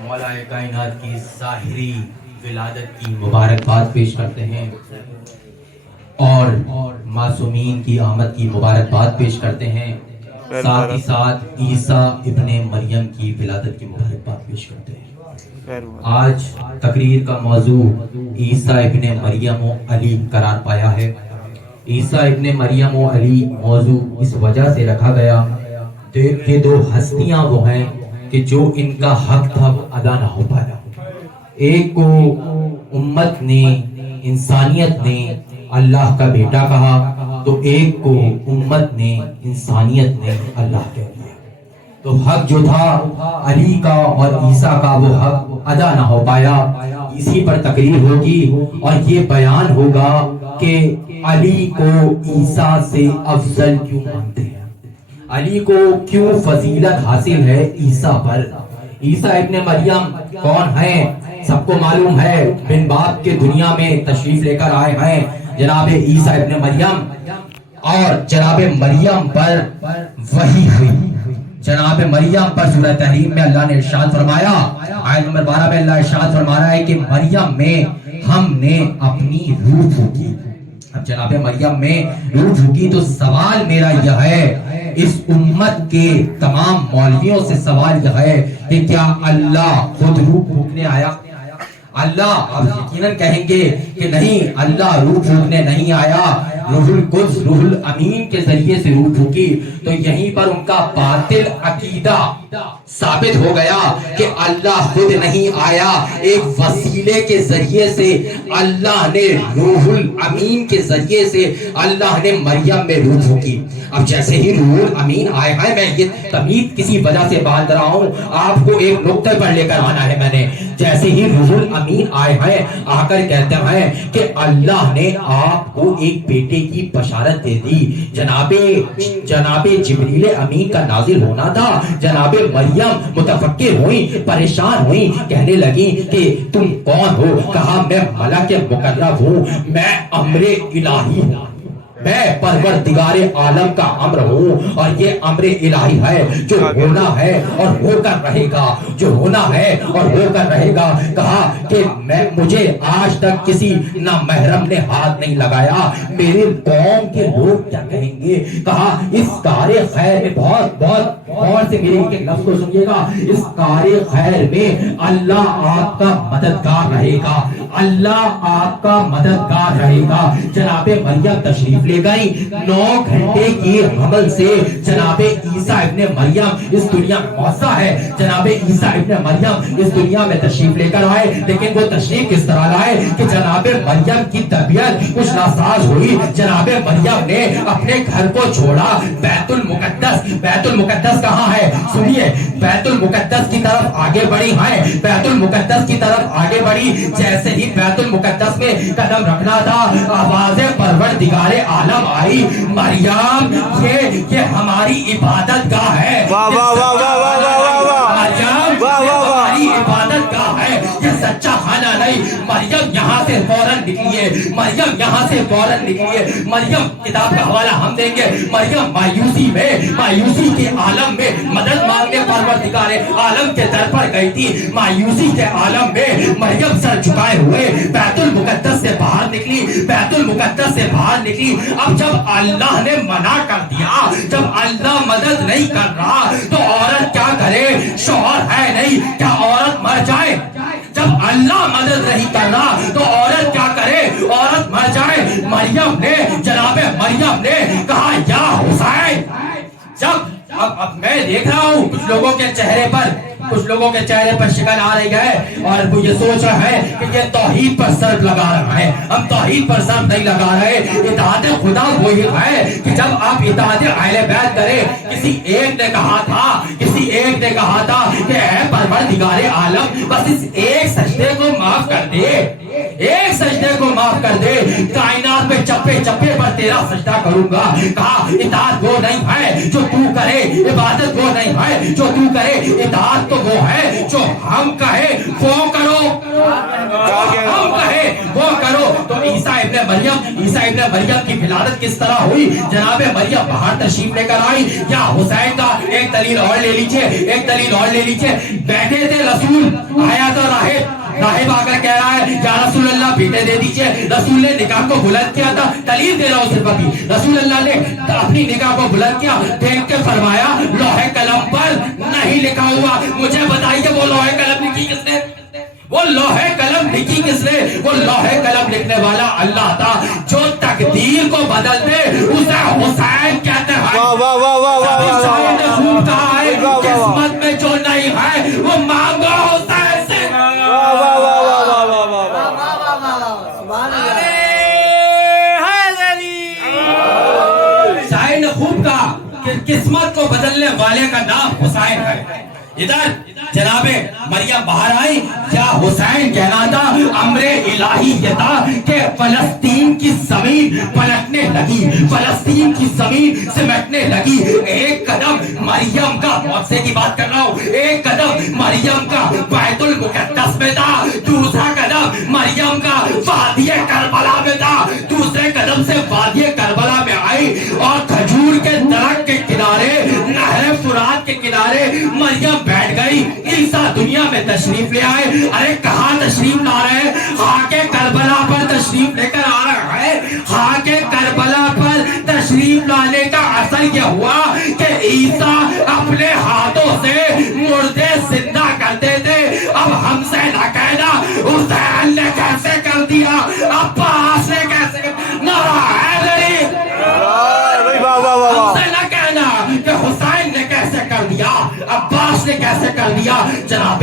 مولا کائنات کی ظاہری ولادت کی مبارکباد پیش کرتے ہیں اور معصومین کی آمد کی مبارکباد پیش کرتے ہیں، ساتھ ہی ساتھ عیسیٰ ابن مریم کی ولادت کی مبارکباد پیش کرتے ہیں۔ آج تقریر کا موضوع عیسیٰ ابن مریم و علی قرار پایا ہے۔ عیسیٰ ابن مریم و علی موضوع اس وجہ سے رکھا گیا کہ دو ہستیاں وہ ہیں کہ جو ان کا حق تھا وہ ادا نہ ہو پایا۔ ایک کو امت نے، انسانیت نے اللہ کا بیٹا کہا، تو ایک کو امت نے، انسانیت نے اللہ کہہ دیا۔ تو حق جو تھا علی کا اور عیسیٰ کا، وہ حق ادا نہ ہو پایا۔ اسی پر تقریر ہوگی اور یہ بیان ہوگا کہ علی کو عیسیٰ سے افضل کیوں مانتے ہیں، علی کو کیوں فضیلت حاصل ہے عیسیٰ پر۔ عیسیٰ ابن مریم کون ہیں؟ سب کو معلوم ہے، بن باپ کے دنیا میں تشریف لے کر آئے ہیں جناب عیسیٰ ابن مریم، اور جناب مریم پر وحی ہوئی۔ جناب مریم پر سورہ تحریم میں اللہ نے ارشاد فرمایا، آیت نمبر 12 میں اللہ ارشاد فرما رہا ہے کہ مریم میں ہم نے اپنی روح پھونکی۔ اب جناب مریم میں روح پھونکی تو سوال میرا یہ ہے، اس امت کے تمام مولویوں سے سوال یہ ہے کہ کیا اللہ خود روح پھونکنے آیا؟ اللہ اب یقیناً کہیں گے کہ نہیں، اللہ روح پھونکنے نہیں آیا، روح القدس، روح الامین کے ذریعے سے روح پھونکی۔ تو یہیں پر ان کا باطل عقیدہ ثابت ہو گیا کہ اللہ خود نہیں آیا، ایک وسیلے کے ذریعے سے اللہ نے، روح الامین کے ذریعے سے اللہ نے مریم میں روح پھونکی۔ اب جیسے ہی روح الامین آئے ہیں، میں یہ تمہید کسی وجہ سے باندھ رہا ہوں، آپ کو ایک نقطے پر لے کر آنا ہے میں نے۔ جیسے ہی روح الامین آئے ہیں، آ کر کہتے ہیں کہ اللہ نے آپ کو ایک بیٹے کی بشارت دے دی۔ جناب جبریل امین کا نازل ہونا تھا۔ جناب مریم متفکر ہوئی، پریشان ہوئی، کہنے لگی کہ تم کون ہو؟ کہا میں ملک مقرب ہوں، میں امر الہی ہوں، میں پروردگار عالم کا امر ہوں، اور یہ امر الہی ہے جو ہونا ہے اور ہو کر رہے گا، جو ہونا ہے اور ہو کر رہے گا۔ کہا کہ مجھے آج تک کسی نامحرم نے ہاتھ نہیں لگایا، میرے قوم کے لوگ کیا کہیں گے؟ کہا اس کار خیر میں، بہت غور سے میرے ایک لفظ کو سنیے گا، اس کار خیر میں اللہ آپ کا مددگار رہے گا، اللہ آپ کا مددگار رہے گا۔ جناب مریم تشریف لے گئی، 9 گھنٹے کی حمل سے جناب عیسیٰ ابن مریم اس دنیا میں موسیٰ ہے۔ جناب عیسیٰ ابن مریم اس دنیا میں تشریف لے کر آئے، لیکن وہ تشریف کس طرح لائے کہ جناب مریم کی طبیعت کچھ ناساز ہوئی۔ جناب مریم نے اپنے گھر کو چھوڑا، بیت المقدس، بیت المقدس کہاں ہے؟ سنیے، بیت المقدس کی طرف آگے بڑھی ہیں، بیت المقدس کی طرف آگے بڑھی۔ جیسے ہی بیت المقدس میں قدم رکھنا تھا، آواز پروردگار عالم آئی، مریم یہ ہماری عبادت گاہ ہے، مریم ہماری عبادت گاہ ہے، یہ سچا خانہ نہیں۔ مریم یہاں سے فوراً نکلیے، مریم یہاں سے فوراً نکلیے۔ مریم کتاب کا حوالہ ہم دیں گے۔ مریم مایوسی کے عالم میں مدد مانگنے پروردگار عالم کے در پر گئی تھی۔ مایوسی کے عالم میں مریم سر جھکائے ہوئے بیت المقدس سے باہر نکلی، بیت المقدس سے باہر نکلی۔ اب جب اللہ نے منع کر دیا، جب اللہ مدد نہیں کر رہا تو عورت کیا کرے؟ شوہر ہے نہیں، کیا عورت مر جائے؟ جب اللہ مدد نہیں کر رہا تو عورت کیا کرے؟ عورت مر جائے۔ مریم نے، جناب مریم نے کہا یا حسین، جب اب میں دیکھ رہا ہوں کچھ لوگوں کے چہرے پر شکل آ رہی ہے اور وہ یہ سوچ رہا ہے کہ یہ توحید پر ضرب لگا رہا ہے۔ ہم توحید پر ضرب نہیں لگا رہے، اطاعت خدا وہی ہے کہ جب آپ اطاعت اہل بیت کریں۔ کسی ایک نے کہا تھا کہ اے پروردگار عالم، بس اس ایک سجدے کو معاف کر دے، ایک سجدے کو معاف کر دے، کائنات میں چپے چپے پر تیرا سجدہ کروں گا۔ کہا اطاعت وہ نہیں ہے جو تو کرے، عبادت وہ نہیں ہے جو تو کرے، اطاعت تو وہ ہے جو ہم کہے وہ کرو، ہم کہے وہ کرو۔ تو عیسیٰ ابن مریم کی ولادت کس طرح ہوئی؟ جناب مریم باہر تشریف لے کر آئی. یا حسین کا ایک دلیل اور لے لیجئے. بیٹھے تھے رسول، آیا تو راہب آ کر کہہ رہا ہے یا رسول اللہ بیٹے دے دیجئے. رسول نے نکاح کو بلند کیا تھا، دلیل دے رہا ہوں صرف ابھی. رسول اللہ نے اپنی نکاح کو بلند کیا، دیکھ کے فرمایا لوہے قلم پر نہیں لکھا ہوا. مجھے بتائیے وہ لوہے قلم لکھی کس نے؟ وہ لوہے قلم لکھنے والا اللہ تھا جو تقدیر کو بدل دے، اسے حسین کہتے ہیں. خوب کہا ہے قسمت میں جو نہیں ہے وہ مانگو حسین سے. شاعر نے خوب کہا کہ قسمت کو بدلنے والے کا نام حسین ہے. ادھر جناب مریم باہر آئی، کیا حسین کہنا تھا؟ امر الہی یہ تھا کہ فلسطین کی زمین پلٹنے لگی، فلسطین کی زمین سمٹنے لگی. ایک قدم مریم کا، معجزے کی بات کر رہا ہوں، ایک قدم مریم کا بیت المقدس میں تھا، دوسرا قدم مریم کا وادی کربلا میں تھا. دوسرے قدم سے وادی کربلا میں آئی اور کھجور کے درخت کے کنارے، نہر فرات کے کنارے مریم بیٹھ گئی. عیسیٰ دنیا میں تشریف لے آئے. ارے کہاں تشریف لا رہے ہیں؟ خاک کربلا پر تشریف لے کر آ رہا ہے. خاک کربلا پر تشریف لانے کا اثر یہ ہوا کہ عیسیٰ اپنے ہاتھوں سے مردے زندہ کرتے تھے. اب ہم سے نہ کہنا حسین نے کیسے کر دیا، عباس نے کیسے، نعرہ حیدری. ہم سے نہ کہنا کہ حسین نے کیسے کر دیا، عباس نے کیسے کر دیا. جناب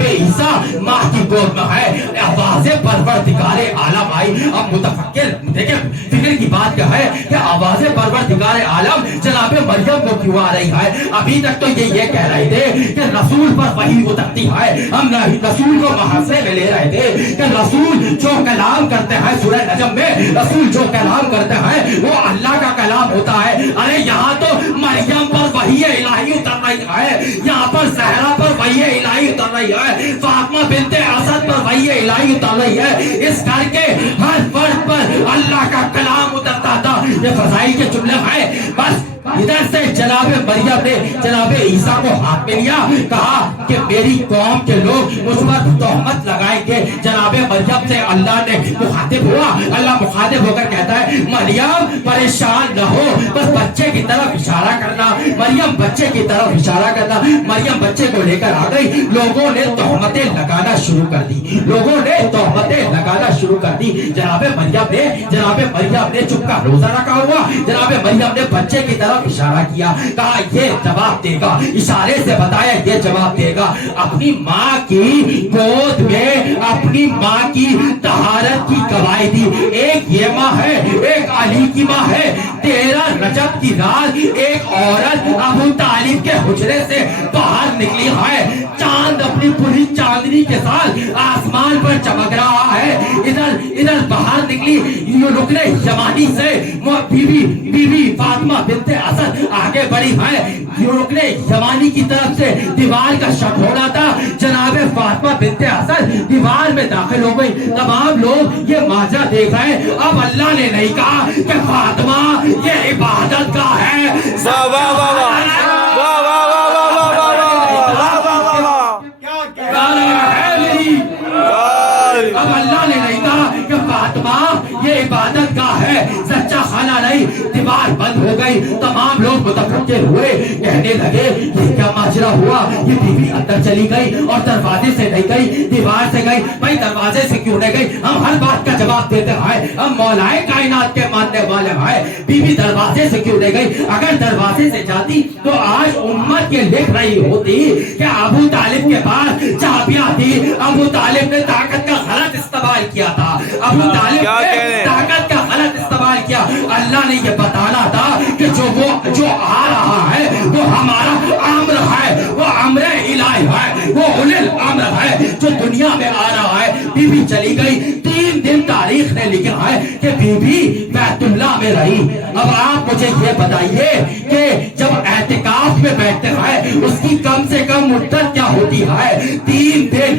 عیسیٰ ماں کی گود میں ہے. آواز پروردگار عالم آئی. اب متفکر دیکھیں فکر کی بات کیا ہے کہ آواز پروردگار عالم جناب مریم کو کیوں آ رہی ہے؟ ابھی تک تو یہ کہہ رہے تھے کہ رسول پر وحی اترتی ہے. ہم رسول کو محاصرے میں لے رہے تھے کہ رسول جو کلام کرتے ہیں، سورہ نجم میں رسول جو کلام کرتے ہیں وہ اللہ کا کلام ہوتا ہے. ارے یہاں تو مریم پر وحی الہی اتر رہی ہے، یہاں پر زہرا پر وحی الہی اتر رہی ہے، فاطمہ بنت اسد پر وحی الہی اتر رہی ہے. اس گھر کے ہر فرد پر اللہ کا کلام اترتا تھا. یہ فضائل کے جملے ہیں. بس ادھر سے جناب مریم نے جناب عیسیٰ کو ہاتھ میں لیا، کہا کہ میری قوم کے لوگ مجھ پر تہمت لگائیں گے. جناب مریم سے اللہ نے مخاطب ہوا. اللہ مخاطب ہو کر کہتا ہے مریم پریشان نہ ہو، بس بچے کی طرف اشارہ کرنا. مریم بچے کی طرف اشارہ کرنا. مریم بچے کو لے کر آ گئی. لوگوں نے تہمتیں لگانا شروع کر دی. جناب مریم نے چپ کا روزہ رکھا ہوا. جناب مریم نے بچے کی طرف اشارہ کیا، کہا یہ جواب دے گا. اشارے سے بتایا یہ جواب دے گا. اپنی ماں کی گود میں اپنی ماں کی طہارت کی گواہی دی. ایک یہ ماں ہے، ایک علی کی ماں ہے. 13 رجب کی رات ایک عورت ابو طالب کے حجرے سے باہر نکلی ہے. چاند اپنی پوری چاندنی کے ساتھ آسمان پر چمک رہا ہے. ادھر باہر نکلی رکن یمانی سے بی بی فاطمہ بنت اسد آگے بڑھی ہے. رکن یمانی کی طرف سے دیوار کا شک ہونا تھا. جناب فاطمہ بنت اسد دیوار میں داخل ہو گئی. تمام لوگ یہ ماجرا دیکھ رہے ہیں. اب اللہ نے نہیں کہا کہ فاطمہ یہ عبادت کا ہے. اب اللہ نے نہیں کہا کہ فاطمہ یہ عبادت کا ہے، سچا خانہ نہیں. دیوار بند ہو گئی. تمام لوگ متفکر ہوئے، کہنے لگے یہ کیا ماجرا ہوا. یہ بیوی اندر چلی گئی اور دروازے سے نہیں گئی، دیوار سے گئی. بھائی دروازے سے کیوں نہیں گئی؟ ہم ہر بات کا جواب دیتے ہیں، ہم مولائے کائنات کے ماننے والے ہیں. بیوی دروازے سے کیوں نہیں گئی؟ اگر دروازے سے جاتی تو آج امت یہ لکھ رہی ہوتی کہ ابو طالب کے پاس چابیاں تھی. ابو طالب نے طاقت کا غلط استعمال کیا تھا. ابو طالب نے طاقت کا غلط استعمال کیا. اللہ نے یہ بتانا تھا کہ جو آ رہا ہے وہ ہمارا امر ہے، وہ امر الہی ہے، وہ اولل الامر ہے جو دنیا میں آ رہا ہے. بی بی چلی گئی. 3 دن تاریخ نے لکھا ہے کہ بی بی بیت اللہ میں رہی. اب آپ مجھے یہ بتائیے کہ جب اعتکاف میں بیٹھتے ہیں اس کی کم سے کم مدت کیا ہوتی ہے؟ 3 دن.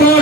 2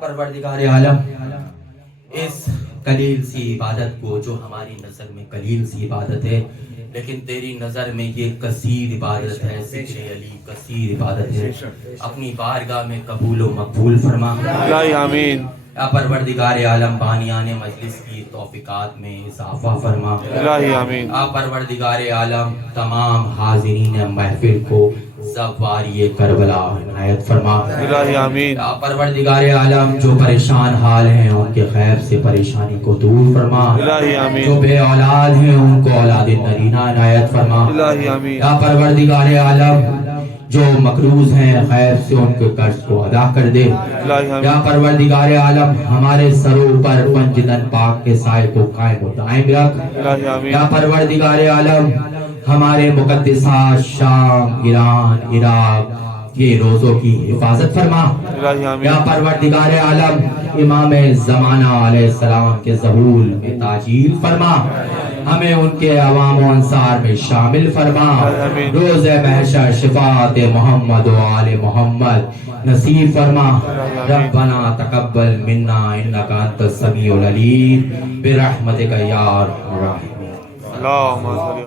پروردگار عالم اس قلیل سی عبادت کو جو ہماری نظر میں قلیل سی عبادت ہے لیکن تیری نظر میں یہ کثیر عبادت ہے، ذکر علی کثیر عبادت ہے، اپنی بارگاہ میں قبول و مقبول فرما الہی آمین یا پروردگار عالم بانیان مجلس کی توفیقات میں اضافہ فرما الہی آمین یا پروردگار عالم تمام حاضرین محفل کو زواری کربلا عنایت فرما الہی آمین یا پروردگار عالم جو پریشان حال ہیں ان کے خیب سے پریشانی کو دور فرما الہی آمین جو بے اولاد ہیں ان کو اولاد نرینہ عنایت فرما الہی آمین یا پروردگار عالم جو مقروض ہیں خیر سے ان کے قرض کو ادا کر دے الہی آمین یا پروردگار عالم ہمارے سروں پر پنجدن پاک کے سائے کو قائم و دائم رکھ الہی آمین یا پروردگار عالم ہمارے مقدسات شام ایران عراق کے روزوں کی حفاظت فرما الہی آمین یا پروردگار عالم امام زمانہ علیہ السلام کے ظہور میں تاجیل فرما، ہمیں ان کے عوام و انصار میں شامل فرما، روز محشر شفاعت محمد و آل محمد نصیب فرما۔ ربنا تقبل منا انک انت السمیع العلیم برحمتک یا ارحم الراحمین۔ اللہم صلی